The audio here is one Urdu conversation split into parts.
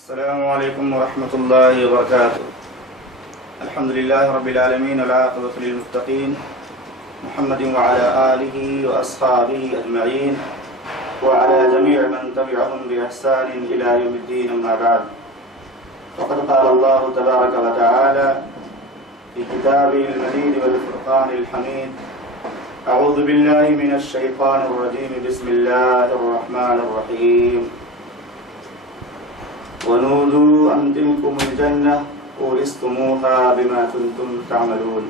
السلام علیکم ورحمۃ اللہ وبرکاتہ۔ الحمد للہ رب العالمین والعاقبۃ للمتقین محمد وعلى آلہ واصحابہ اجمعین وعلى جميع من تبعهم بإحسان إلى يوم الدين، اما بعد، فقد قال الله تبارك وتعالى في كتابه المجيد والفرقان الحميد: أعوذ بالله من الشيطان الرجيم، بسم الله الرحمن الرحيم، ونودوا أن تلكم الجنة أورثتموها بما كنتم تعملون۔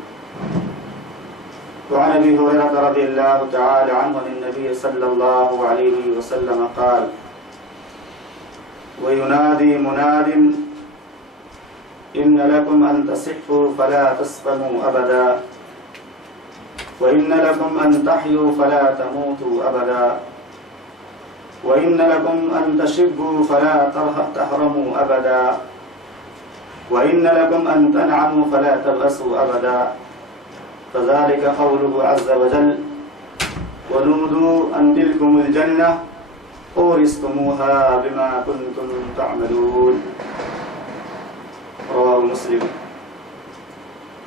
وعن أبي هريرة رضي الله تعالى عنه عن النبي صلى الله عليه وسلم قال: وينادي مناد إن لكم أن تصحوا فلا تسقموا أبدا، وإن لكم أن تحيوا فلا تموتوا أبدا، وإن لكم أن تشبوا فلا تحرموا أبدا، وإن لكم أن تنعموا فلا تبأسوا أبدا، فذلك قوله عز وجل: ونودوا أن تلكم الجنة أورثتموها بما كنتم تعملون۔ رواه مسلم۔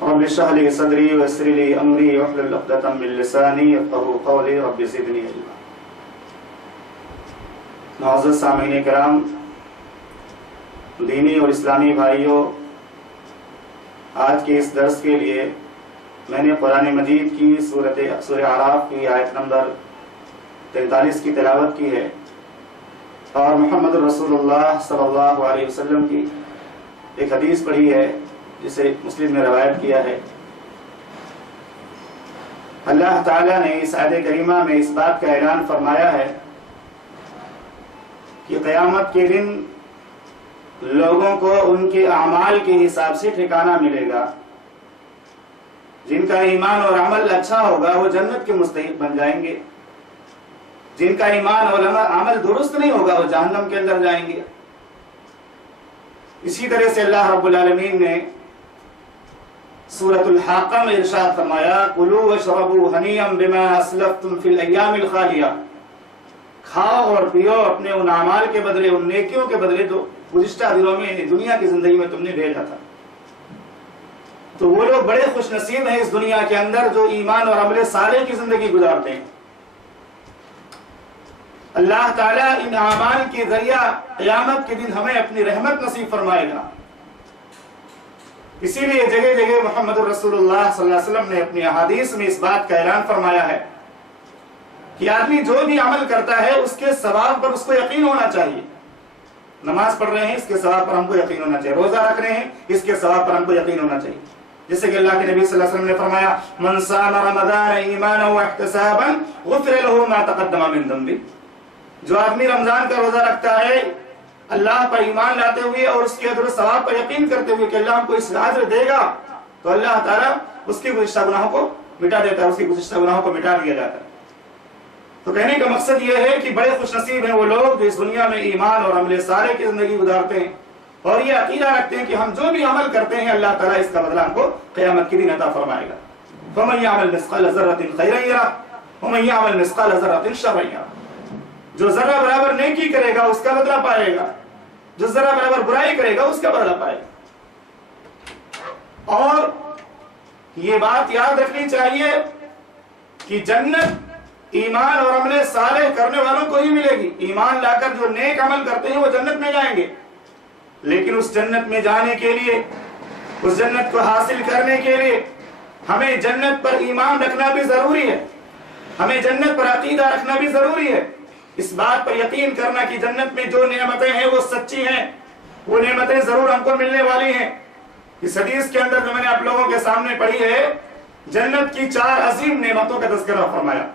رب اشرح لي صدري ويسر لي أمري واحلل عقدة من لساني يفقهوا قولي، رب زدني علما۔ معزز سامعین کرام، دینی اور اسلامی بھائیوں، آج کے اس درس کے لیے میں نے قرآن مجید کی سورہ اعراف کی آیت نمبر 43 کی تلاوت کی ہے اور محمد رسول اللہ صلی اللہ علیہ وسلم کی ایک حدیث پڑھی ہے جسے مسلم نے روایت کیا ہے۔ اللہ تعالیٰ نے اس آیت کریمہ میں اس بات کا اعلان فرمایا ہے کہ قیامت کے دن لوگوں کو ان کے اعمال کے حساب سے ٹھکانہ ملے گا۔ جن کا ایمان اور عمل اچھا ہوگا وہ جنت کے مستحق بن جائیں گے، جن کا ایمان اور عمل درست نہیں ہوگا وہ جہنم کے اندر جائیں گے۔ اسی طرح سے اللہ رب العالمین نے سورۃ الحاقہ میں ارشاد فرمایا: کلوا واشربوا ہنیئا بما اسلفتم فی الایام الخالیہ، کھاؤ اور پیو اپنے ان اعمال کے بدلے، ان نیکیوں کے بدلے جو گزشتہ دنوں میں دنیا کی زندگی میں تم نے بھیجا تھا۔ تو وہ لوگ بڑے خوش نصیب ہیں اس دنیا کے اندر جو ایمان اور عمل صالح کی زندگی گزارتے ہیں۔ اللہ تعالیٰ ان اعمال کے ذریعہ قیامت کے دن ہمیں اپنی رحمت نصیب فرمائے گا۔ اسی لیے جگہ جگہ محمد رسول اللہ صلی اللہ علیہ وسلم نے اپنی احادیث میں اس بات کا اعلان فرمایا ہے کہ آدمی جو بھی عمل کرتا ہے اس کے ثواب پر اس کو یقین ہونا چاہیے۔ نماز پڑھ رہے ہیں اس کے ثواب پر ہم کو یقین ہونا چاہیے، روزہ رکھ رہے ہیں اس کے ثواب پر ہم کو یقین ہونا چاہیے۔ جیسے کہ اللہ کے نبی صلی اللہ علیہ وسلم نے فرمایا: من صام رمضان ایمانا واحتسابا غفر له ما تقدم من ذنبه۔ جو آدمی رمضان کا روزہ رکھتا ہے اللہ پر ایمان لاتے ہوئے اور اس کے اجر و ثواب پر یقین کرتے ہوئے کہ اللہ ہم کو اس اجر دے گا، تو اللہ تعالیٰ اس کے گزشتہ گناہوں کو مٹا دیتا ہے، اس کے گزشتہ گناہوں کو مٹا دیا جاتا ہے۔ تو کہنے کا مقصد یہ ہے کہ بڑے خوش نصیب ہیں وہ لوگ جو اس دنیا میں ایمان اور عمل صالح کی زندگی گزارتے ہیں اور یہ عقیدہ رکھتے ہیں کہ ہم جو بھی عمل کرتے ہیں اللہ تعالیٰ اس کا بدلہ ہم کو قیامت کے دن عطا فرمائے گا۔ فَمَن يَعْمَلْ مِثْقَالَ ذَرَّةٍ خَيْرًا يَرَهُ وَمَن يَعْمَلْ مِثْقَالَ ذَرَّةٍ شَرًّا يَرَهُ۔ جو ذرہ برابر نیکی کرے گا اس کا بدلہ پائے گا، جو ذرہ برابر برائی کرے گا اس کا بدلہ پائے گا۔ اور یہ بات یاد رکھنی چاہیے کہ جنت ایمان اور عمل صالح کرنے والوں کو ہی ملے گی۔ ایمان لا کر جو نیک عمل کرتے ہیں وہ جنت میں جائیں گے، لیکن اس جنت میں جانے کے لیے، اس جنت کو حاصل کرنے کے لیے ہمیں جنت پر ایمان رکھنا بھی ضروری ہے، ہمیں جنت پر عقیدہ رکھنا بھی ضروری ہے، اس بات پر یقین کرنا کہ جنت میں جو نعمتیں ہیں وہ سچی ہیں، وہ نعمتیں ضرور ہم کو ملنے والی ہیں۔ اس حدیث کے اندر جو میں نے آپ لوگوں کے سامنے پڑھی ہے، جنت کی 4 عظیم نعمتوں کا تذکرہ فرمایا۔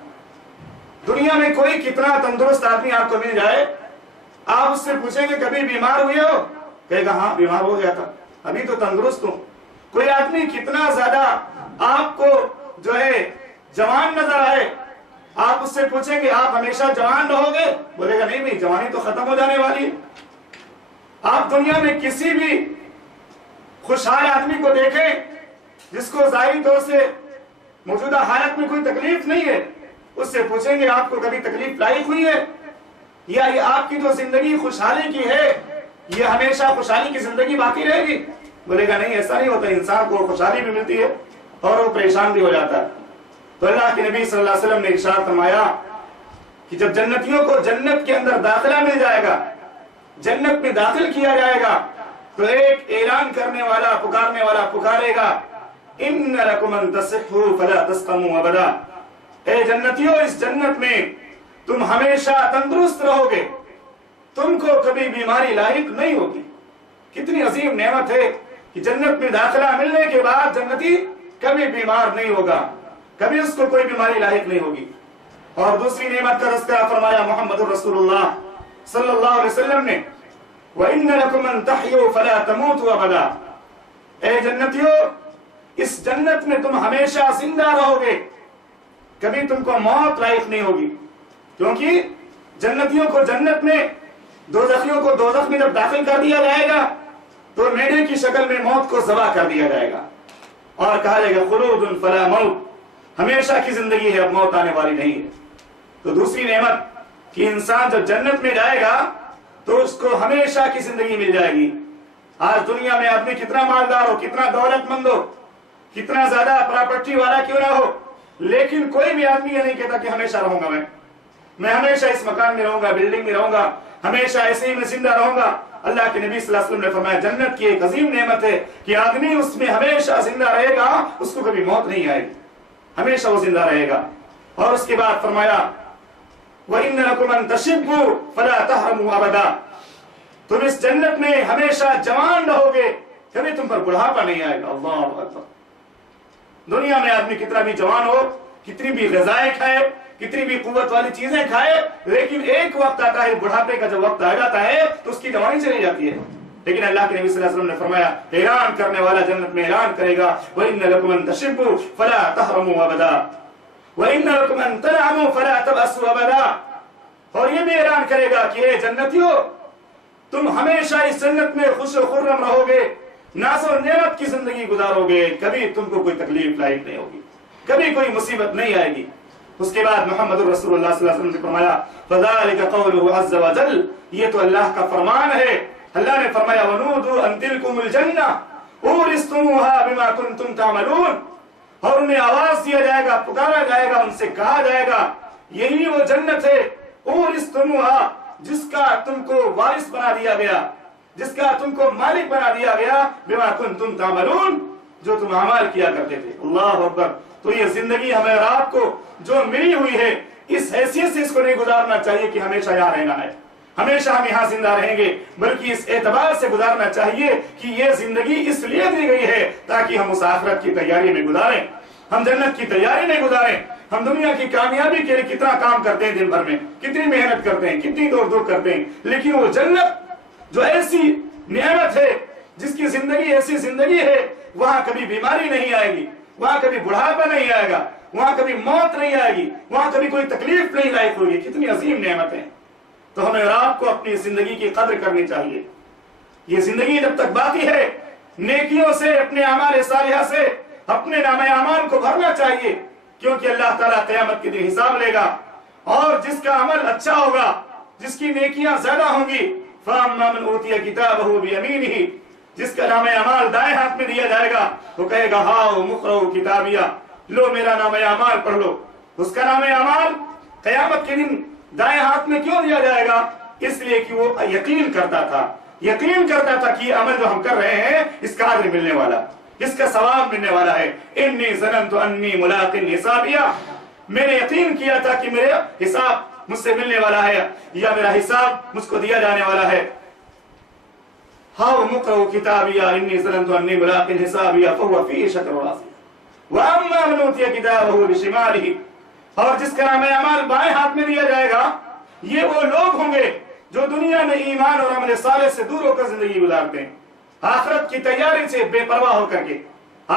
دنیا میں کوئی کتنا تندرست آدمی آپ کو مل جائے، آپ اس سے پوچھیں کہ کبھی بیمار ہوئے ہو، کہے گا ہاں بیمار ہو گیا تھا، ابھی تو تندرست ہوں۔ کوئی آدمی کتنا زیادہ آپ کو جو ہے جوان نظر آئے، آپ اس سے پوچھیں کہ آپ ہمیشہ جوان رہو گے، بولے گا نہیں بھائی جوانی تو ختم ہو جانے والی ہے۔ آپ دنیا میں کسی بھی خوشحال آدمی کو دیکھیں جس کو ظاہری طور سے موجودہ حالت میں کوئی تکلیف نہیں ہے، اس سے پوچھیں گے آپ کو کبھی تکلیف لاحق ہوئی ہے، یا یہ آپ کی جو زندگی خوشحالی کی ہے یہ ہمیشہ خوشحالی کی زندگی باقی رہے گی؟ بولے گا نہیں، ایسا نہیں ہوتا، انسان کو خوشحالی بھی ملتی ہے اور وہ پریشان بھی ہو جاتا ہے۔ تو اللہ کے نبی صلی اللہ علیہ وسلم نے ارشاد فرمایا کہ جب جنتیوں کو جنت کے اندر داخلہ مل جائے گا، جنت میں داخل کیا جائے گا، تو ایک اعلان کرنے والا، پکارنے والا پکارے گا، ان لکم ان تصحوا فلا تسقموا ابدا، اے جنتیوں اس جنت میں تم ہمیشہ تندرست رہو گے، تم کو کبھی بیماری لاحق نہیں ہوگی۔ کتنی عظیم نعمت ہے کہ جنت میں داخلہ ملنے کے بعد جنتی کبھی بیمار نہیں ہوگا، کبھی اس کو کوئی بیماری لاحق نہیں ہوگی۔ اور دوسری نعمت کا تذکرہ فرمایا محمد رسول اللہ صلی اللہ علیہ وسلم نے، وَإِنَّ لَكُمْ أَن تَحْيُوا فَلَا تَمُوتُوا أَبَدًا، اے جنتیوں اس جنت میں تم ہمیشہ زندہ رہو گے، کبھی تم کو موت لاحق نہیں ہوگی۔ کیونکہ جنتیوں کو جنت میں، دوزخیوں کو دوزخ میں جب داخل کر دیا جائے گا تو میڑے کی شکل میں موت کو ذبح کر دیا جائے گا اور کہا جائے گا خلود فلا موت، ہمیشہ کی زندگی ہے، اب موت آنے والی نہیں ہے۔ تو دوسری نعمت کہ انسان جب جنت میں جائے گا تو اس کو ہمیشہ کی زندگی مل جائے گی۔ آج دنیا میں آدمی کتنا مالدار ہو، کتنا دولت مند ہو، کتنا زیادہ پراپرٹی والا کیوں نہ ہو، لیکن کوئی بھی آدمی یہ نہیں کہتا کہ ہمیشہ رہوں گا، میں ہمیشہ اس مکان میں رہوں گا، بلڈنگ میں رہوں گا، ہمیشہ ایسے ہی میں زندہ رہوں گا۔ اللہ کے نبی صلی اللہ علیہ وسلم نے فرمایا جنت کی ایک عظیم نعمت ہے کہ آدمی اس میں ہمیشہ زندہ رہے گا، اس کو کبھی موت نہیں آئے گی، ہمیشہ وہ زندہ رہے گا۔ اور اس کے بعد فرمایا وَإِنَّ لَكُمْ أَن تَشِبُّوا فَلَا تَحْرَمُوا أَبَدًا، تم اس جنت میں ہمیشہ جوان رہو گے، کبھی تم پر بڑھاپا نہیں آئے گا۔ اللہ اکبر، دنیا میں آدمی کتنا بھی جوان ہو، کتنی بھی غذائیں کھائے، کتنی بھی قوت والی چیزیں کھائے، لیکن ایک وقت آتا ہے، بڑھاپے کا جب وقت آ جاتا ہے تو اس کی جوانی چلی جاتی ہے۔ لیکن اللہ کے نبی صلی اللہ علیہ وسلم نے فرمایا اعلان کرنے والا جنت میں اعلان کرے گا وَإِنَّ لَكُمْ أَن تَشِبُّوا فَلَا تَحْرَمُوا أَبَدًا وَإِنَّ لَكُمْ أَن تَنْعَمُوا فَلَا تَبْأَسُوا أَبَدًا، اور یہ بھی اعلان کرے گا کہ اے جنتیوں تم ہمیشہ اس جنت میں خوش و خرم رہو گے، ناز و نعمت کی زندگی گزارو گے، کبھی تم کو کوئی تکلیف لاحق نہیں ہوگی، کبھی کوئی مصیبت نہیں آئے گی۔ اس کے بعد محمد رسول اللہ صلی اللہ علیہ وسلم نے فرمایا فَذَلِكَ قَوْلُهُ عَزَّ وَجَلَّ، یہ تو اللہ کا فرمان ہے۔ اللہ نے فرمایا وَنُودُوا أَن تِلْكُمُ الْجَنَّةُ أُورِثْتُمُوهَا بِمَا كُنْتُمْ تَعْمَلُونَ، اور انہیں آواز دیا جائے گا، پکارا جائے گا، ان سے کہا جائے گا یہی وہ جنت ہے أُورِثْتُمُوهَا، جس کا تم کو وارث بنا دیا گیا، جس کا تم کو مالک بنا دیا گیا، بِمَا كُنْتُمْ تَعْمَلُونَ، جو تم اعمال کیا کرتے تھے۔ اللہ اکبر۔ تو یہ زندگی ہمیں اور آپ کو جو ملی ہوئی ہے، اس حیثیت سے اس کو نہیں گزارنا چاہیے کہ ہمیشہ یہاں رہنا ہے، ہمیشہ ہم یہاں زندہ رہیں گے، بلکہ اس اعتبار سے گزارنا چاہیے کہ یہ زندگی اس لیے دی گئی ہے تاکہ ہم اس آخرت کی تیاری میں گزاریں، ہم جنت کی تیاری میں گزاریں۔ ہم دنیا کی کامیابی کے لیے کتنا کام کرتے ہیں، دن بھر میں کتنی محنت کرتے ہیں، کتنی دوڑ دھوپ کرتے ہیں، لیکن وہ جنت جو ایسی نعمت ہے، جس کی زندگی ایسی زندگی ہے، وہاں کبھی بیماری نہیں آئے گی، وہاں کبھی بڑھاپا نہیں آئے گا، وہاں کبھی موت نہیں آئے گی، وہاں کبھی کوئی تکلیف نہیں لاحق ہوگی۔ کتنی عظیم نعمت ہے۔ تو ہمیں اور آپ کو اپنی زندگی کی قدر کرنی چاہیے۔ یہ زندگی جب تک باقی ہے، نیکیوں سے، اپنے اعمال صالحہ سے اپنے نامہ اعمال کو بھرنا چاہیے، کیونکہ اللہ تعالیٰ قیامت کے دن حساب لے گا، اور جس کا عمل اچھا ہوگا، جس کی نیکیاں زیادہ ہوں گی، فَأَمَّا مَنْ أُوتِيَ كِتَابَهُ بِيَمِينِهِ، جس کا نام اعمال دائیں ہاتھ میں دیا جائے گا، وہ کہے گا ہاؤ مقرؤ کتابیہ، لو میرا نام اعمال پڑھ لو۔ اس کا نام اعمال قیامت کے دن دائیں ہاتھ میں کیوں دیا جائے گا؟ اس لیے کہ وہ یقین کرتا تھا کہ یہ عمل جو ہم کر رہے ہیں اس کا اجر ملنے والا، اس کا ثواب ملنے والا ہے۔ انی ظننت انی ملاق حسابیہ، میں نے یقین کیا تھا کہ میرا حساب مجھ سے ملنے والا ہے، یا میرا حساب مجھ کو دیا جانے والا ہے۔ ہاؤ مقرؤ کتابیہ انی ظننت انی ملاق حسابیہ فہو فی شک راضیہ وَأَمَّا مَنْ أُوتِيَ كِتَابَهُ بِشِمَالِهِ، اور جس کا نام اعمال بائیں ہاتھ میں دیا جائے گا، یہ وہ لوگ ہوں گے جو دنیا میں ایمان اور عمل صالح سے دور ہو کر زندگی گزارتے ہیں، آخرت کی تیاری سے بے پرواہ ہو کر کے،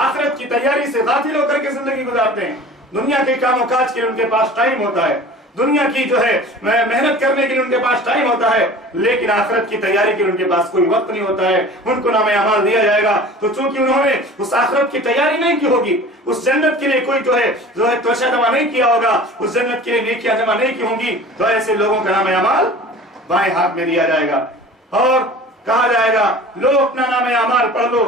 آخرت کی تیاری سے غافل ہو کر کے زندگی گزارتے ہیں۔ دنیا کے کام و کاج کے لیے ان کے پاس ٹائم ہوتا ہے، دنیا کی جو ہے محنت کرنے کے لیے ان کے پاس ٹائم ہوتا ہے، لیکن آخرت کی تیاری کے لیے ان کے پاس کوئی وقت نہیں ہوتا ہے۔ ان کو نام اعمال دیا جائے گا تو چونکہ انہوں نے اس آخرت کی تیاری نہیں کی ہوگی، اس جنت کے لیے کوئی جو ہے توشہ جمع نہیں کیا ہوگا، اس جنت کے لیے نیکیاں جمع نہیں کی ہوں گی، تو ایسے لوگوں کا نام اعمال بائیں ہاتھ میں دیا جائے گا۔ اور کہا جائے گا لو اپنا نام اعمال پڑھ لو۔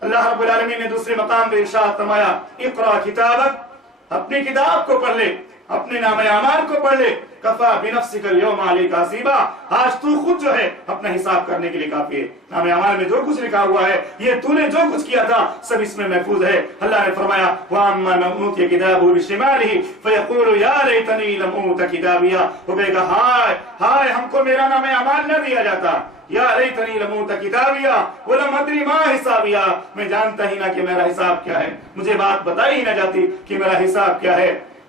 اللہ رب العالمین نے دوسرے مقام پہ ارشاد فرمایا اقرا کتابک، اپنی کتاب کو پڑھ لے، اپنے نام اعمال کو پڑھ لے، کفا بنفسک اليوم علیک حسیبا، آج تو خود جو ہے اپنا حساب کرنے کے لیے کافی ہے۔ نام اعمال میں جو کچھ لکھا ہوا ہے، یہ تو نے جو کچھ کیا تھا سب اس میں محفوظ ہے۔ اللہ نے فرمایا وَأَمَّا مَنْ أُوتِيَ كِتَابَهُ بِشِمَالِهِ فَيَقُولُ يَا لَيْتَنِي لَمْ أُوتَ كِتَابِيَهْ، وہ کہے گا ہائے ہائے ہم کو میرا نام اعمال نہ دیا جاتا، یا لیتنی لم اوت کتابیہ ولم ادری ما حسابیہ، میں جانتا ہی نہ کہ میرا حساب کیا ہے، مجھے بات بتائی ہی نہ جاتی کہ میرا حساب کیا ہے۔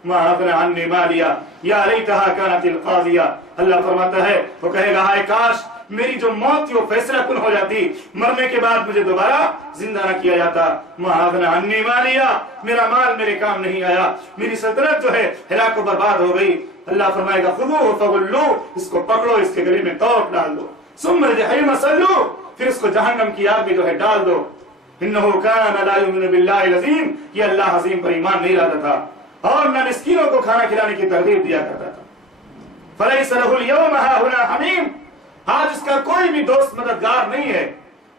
ما اغنی عنی مالیہ یا لیتہا کانت القاضیہ، اللہ فرماتا ہے وہ کہے گا ہائے کاش میری جو موت تھی وہ فیصلہ کن ہو جاتی، مرنے کے بعد مجھے دوبارہ زندہ نہ کیا جاتا۔ ما اغنی عنی مالیہ، میرا مال میرے کام نہیں آیا، میری سلطنت جو ہے ہلاک و برباد ہو گئی۔ اللہ فرمائے گا خذوہ فغلوہ، اس کو پکڑو، اس کے گلے میں توق ڈال دو، ثم الجحیم صلوہ، پھر اس کو جہنم کی آگ میں جو ہے ڈال دو۔ انہ کان لا یؤمن باللہ العظیم، یہ اللہ عظیم پر ایمان نہیں لاتا تھا اور نہ مسکینوں کو کھانا کھلانے کی ترغیب دیا کرتا تھا۔ فلیس لہ اليوم ہاہنا حمیم، آج اس کا کوئی بھی دوست مددگار نہیں ہے۔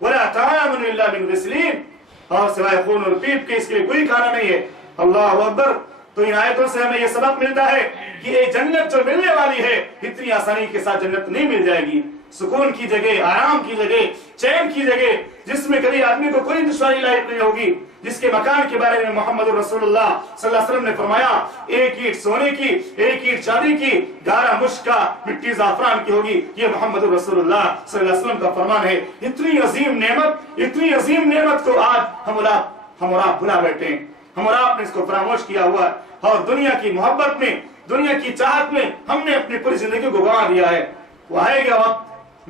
ولا طعام الا من غسلین، اور سوائے خون اور پیپ کے اس کے لیے کوئی کھانا نہیں ہے۔ اللہ اکبر۔ تو ان آیتوں سے ہمیں یہ سبق ملتا ہے کہ یہ جنت جو ملنے والی ہے اتنی آسانی کے ساتھ جنت نہیں مل جائے گی۔ سکون کی جگہ، آرام کی جگہ، چین کی جگہ، جس میں کبھی آدمی کو کوئی دشواری لاحق نہیں ہوگی، جس کے مکان کے بارے میں محمد رسول اللہ صلی اللہ علیہ وسلم نے فرمایا ایک اینٹ سونے کی، ایک اینٹ چاندی کی، 11 مشک کا مٹی زعفران کی ہوگی، یہ محمد رسول اللہ صلی اللہ علیہ وسلم کا فرمان ہے۔ اتنی عظیم نعمت، اتنی عظیم نعمت کو آج ہم اور آپ بھلا بیٹھے ہیں، ہم اور آپ نے اس کو فراموش کیا ہوا ہے، اور دنیا کی محبت میں، دنیا کی چاہت میں ہم نے اپنی پوری زندگی کو گنوا دیا ہے۔ وہ آئے گا وقت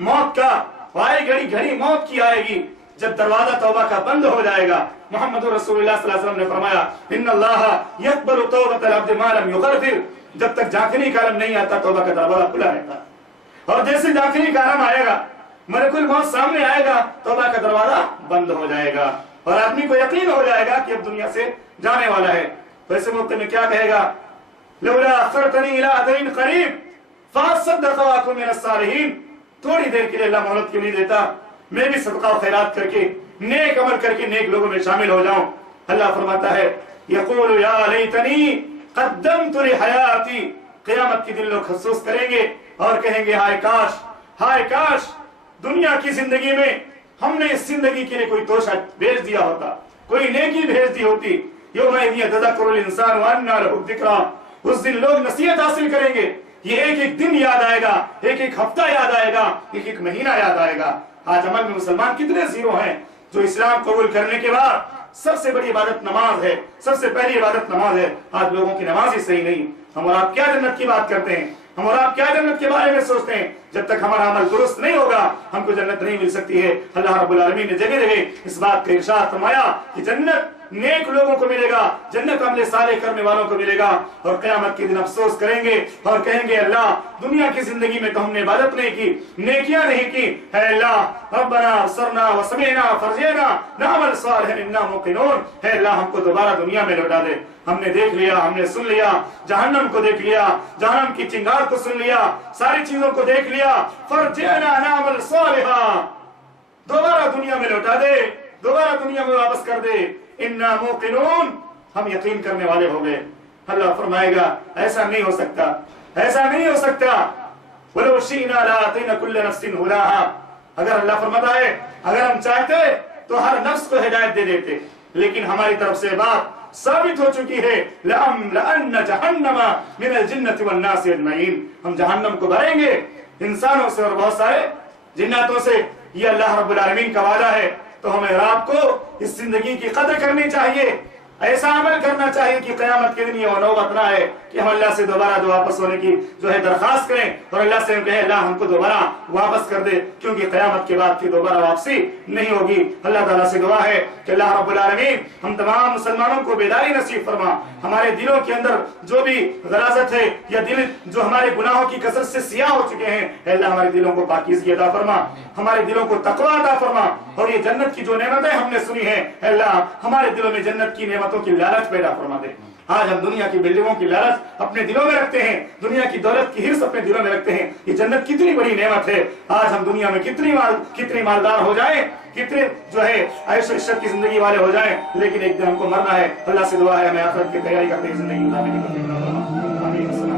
موت کا، وہ آئے گھڑی گھڑی موت کی آئے گی جب دروازہ توبہ کا بند ہو جائے گا۔ محمد رسول اللہ صلی اللہ علیہ وسلم نے فرمایا ان اللہ یقبل توبۃ العبد ما لم یغرغر، جب تک جھانکنے کا عالم نہیں آتا توبہ کا دروازہ کھلا رہتا ہے، اور جیسے جھانکنے کا عالم آئے گا، ملک الموت سامنے آئے گا، توبہ کا دروازہ بند ہو جائے گا اور آدمی کو یقین ہو جائے گا کہ اب دنیا سے جانے والا ہے۔ تو ایسے موقع میں کیا کہے گا لولا اخرتنی الی اجل قریب فاصدق واکن من الصالحین، تھوڑی دیر کے لیے اللہ مہلت کیوں نہیں دیتا، میں بھی صدقہ و خیرات کر کے نیک عمل کر کے نیک لوگوں میں شامل ہو جاؤں۔ اللہ فرماتا ہے یقول یا لیتنی قدمت لحیاتی، قیامت کے دن لوگ افسوس کریں گے اور کہیں گے ہائے کاش دنیا کی زندگی میں ہم نے اس زندگی کے لیے کوئی توشہ بھیج دیا ہوتا، کوئی نیکی بھیج دی ہوتی۔ یومئذ یتذکر الانسان وانى له الذکریٰ، اس دن لوگ نصیحت حاصل کریں گے، یہ ایک ایک دن یاد آئے گا، ایک ایک ہفتہ یاد آئے گا، ایک ایک مہینہ یاد آئے گا۔ آج عمل میں مسلمان کتنے زیرو ہیں جو اسلام قبول کرنے کے بعد سب سے بڑی عبادت نماز ہے، سب سے پہلی عبادت نماز ہے، آج لوگوں کی نماز ہی صحیح نہیں۔ ہم اور آپ کیا جنت کی بات کرتے ہیں، ہم اور آپ کیا جنت کے بارے میں سوچتے ہیں، جب تک ہمارا عمل درست نہیں ہوگا ہم کو جنت نہیں مل سکتی ہے۔ اللہ رب العالمین نے جگہ جگہ اس بات کا ارشاد فرمایا کہ جنت نیک لوگوں کو ملے گا، جنت عمل صالح کرنے والوں کو ملے گا، اور قیامت کے دن افسوس کریں گے اور کہیں گے اللہ دنیا کی زندگی میں تو ہم نے عبادت نہیں کی، نیکیاں نہیں کی، اے اللہ ربنا ابصرنا وسمعنا فرجعنا نعمل صالحا انا موقنون، اے اللہ ہم کو دوبارہ دنیا میں لوٹا دے، ہم نے دیکھ لیا، ہم نے سن لیا، جہنم کو دیکھ لیا، جہنم کی چنگار کو سن لیا، ساری چیزوں کو دیکھ لیا، فرجعنا نعمل صالحا، دوبارہ دنیا میں لوٹا دے، دوبارہ دنیا میں واپس کر دے، انا موقنون، ہم یقین کرنے والے ہو گئے۔ اللہ فرمائے گا ایسا نہیں ہو سکتا، ایسا نہیں ہو سکتا، وَلَوْ شِئْنَا لَآتَيْنَا كُلَّ نَفْسٍ هُدَاهَا، اگر اللہ فرماتا ہے اگر ہم چاہتے تو ہر نفس کو ہدایت دے دیتے، لیکن ہماری طرف سے بات ثابت ہو چکی ہے، لَأَمْلَأَنَّ جَهَنَّمَ مِنَ الْجِنَّةِ وَالنَّاسِ أَجْمَعِينَ، ہم جہنم کو بھریں گے انسانوں سے اور بہت سارے جناتوں سے، یہ اللہ رب العالمین کا وعدہ ہے۔ تو ہمیں رات کو اس زندگی کی قدر کرنی چاہیے، ایسا عمل کرنا چاہیے کہ قیامت کے دن یہ نوبت نہ ہے کہ ہم اللہ سے دوبارہ واپس ہونے کی جو ہے درخواست کریں اور اللہ سے کہیں اللہ ہم کو دوبارہ واپس کر دے، کیونکہ قیامت کے بعد کی دوبارہ واپسی نہیں ہوگی۔ اللہ تعالیٰ سے دعا ہے کہ اللہ رب العالمین ہم تمام مسلمانوں کو بیداری نصیب فرما، ہمارے دلوں کے اندر جو بھی غلاظت ہے یا دل جو ہمارے گناہوں کی کثرت سے سیاہ ہو چکے ہیں، اے اللہ ہمارے دلوں کو پاکیزگی عطا فرما، ہمارے دلوں کو تقویٰ عطا فرما، اور یہ جنت کی جو نعمتیں ہم نے سنی ہیں اے اللہ ہمارے دلوں میں جنت کی نعمتوں کی لالچ پیدا فرما دے۔ آج ہم دنیا کی بلڈنگوں کی لالچ اپنے دلوں میں رکھتے ہیں، دنیا کی دولت کی ہرس اپنے دلوں میں رکھتے ہیں۔ یہ جنت کتنی بڑی نعمت ہے، آج ہم دنیا میں کتنی مالدار ہو جائیں، کتنے جو ہے عیش و عشرت کی زندگی والے ہو جائیں، لیکن ایک دن ہم کو مرنا ہے۔ اللہ سے دعا ہے ہمیں آخرت کی تیاری کرتے زندگی گزارنے کی توفیق عطا فرما۔ آمین۔